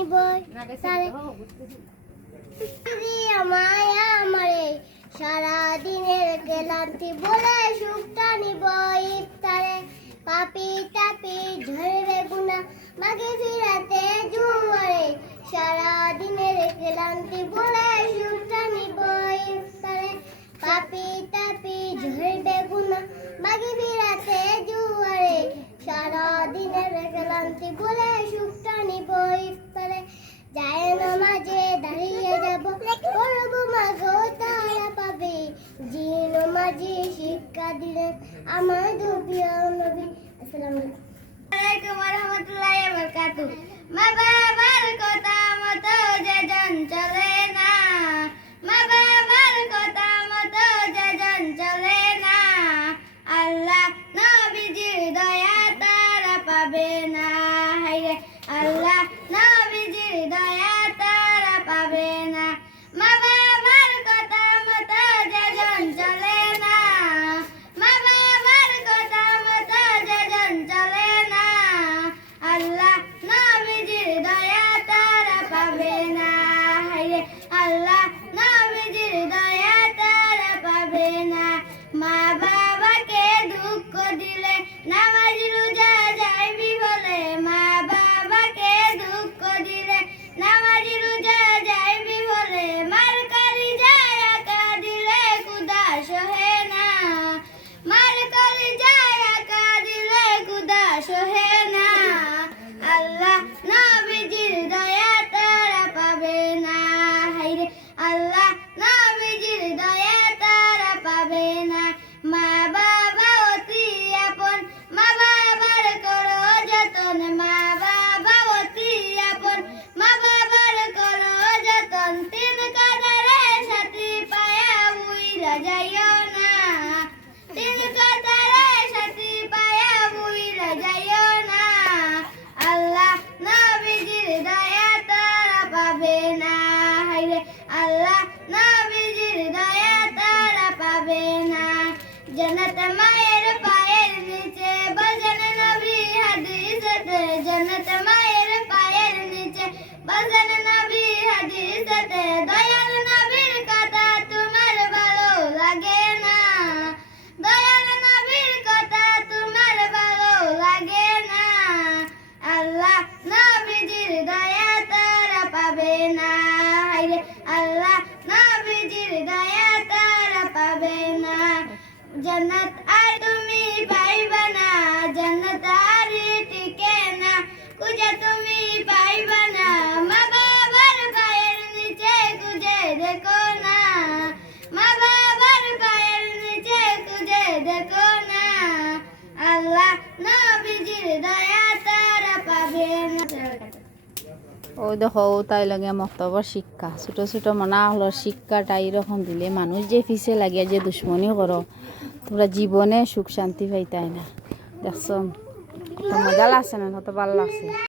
নিবই তারে মায়া আমারে সারা দিনের ক্লান্তি বলে সুখটা নিবই ইফতারে পাপি তাপি ঝরবে গুনা মাগে ফিরাতে জুয়ারে সারা দিনের ক্লান্তি বলে সুখটা নিবই ইফতারে পাপি তাপি ঝরবে গুনা মাগে ফিরাতে জুয়ারে সারা দিনের ক্লান্তি বলে সুখটা নিবই ইফতারে যায় নামাজে দাঁড়িয়ে যাব করব মাগো তারা পাবে জিন মাঝি শিক্ষা দিলেন আমার প্রিয় নবী। আসসালামু আলাইকুম ওয়া রাহমাতুল্লাহি ওয়া বারাকাতুহু। মা বাবার কথা মতো যেজন চলে না, মা বাবার কথা মতো যেজন চলে না, আল্লাহ নবীজির দয়া তারা পাবে না। হায়রে আল্লাহ নবীজির দয়া তারা পাবে না। মা বাবার কথা মতো যেজন চলে না, মা বাবার কথা মতো যেজন চলে না, আল্লাহ নবীজির দয়া তারা পাবে না। হায়রে আল্লাহ নবীজির দয়া তারা পাবে না। মা বাবাকে দুঃখ দিলে নামাজ রোজা যাইবি বলে, মা বাবাকে দুঃখ দিলে নামাজ রোজা যাইবি বলে, মার কলি যায় আকা দিলে খুদা সহে না, মার কলি যায় আকা দিলে খুদা সহে না, আল্লাহ নবীজির দয়া তারা পাবে না। হায়রে আল্লাহ নবীজির দয়া তারা পাবে না। মা বাবা অতি আপন, মা বাবার করো যতন, মা বাবা অতি আপন, মা বাবার করো যতন, তিন কাতারে সাথী পায়া বুইরা যাইও না, তিন কাতারে সাথী পায়া বুইরা যাইও না, আল্লাহ নবীজির দয়া তারা পাবে না। হায়রে আল্লাহ নবীজির দয়া তারা পাবে না। জন্নত মায়ের পায়ের নিচে বলছেন নবী হাদিসেতে, জন্নত মায়ের পায়ের নিচে বলছেন নবী হাদিসেতে, দয়াল নবীর কথা তোমার ভালো লাগে না, দয়াল নবীর কথা তোমার ভালো লাগে না, আল্লাহ নবীজির দয়া তারা পাবে না। হায়রে আল্লাহ নবীজির দয়া তারা পাবে না। জান্নাত আর তুমি পাইবা না, জান্নাত আর টিকে না, খুঁজে তুমি পাইবা না, মা বাবার পায়ের নিচে খুঁজে দেখো না, মা বাবার পায়ের নিচে খুঁজে দেখো না, আল্লাহ নবীজির দয়া তারা পাবে না। ও দেখো তাই লাগে মক্তবর শিক্ষা ছোট ছোট মনা হলো শিক্ষাটা এরকম দিলে মানুষ যে পিছে লাগিয়া যে দুশ্মনী করো তোমরা জীবনে সুখ শান্তি পাইতাই না। দেখছো মজা লাগছে না, কত ভালো লাগছে।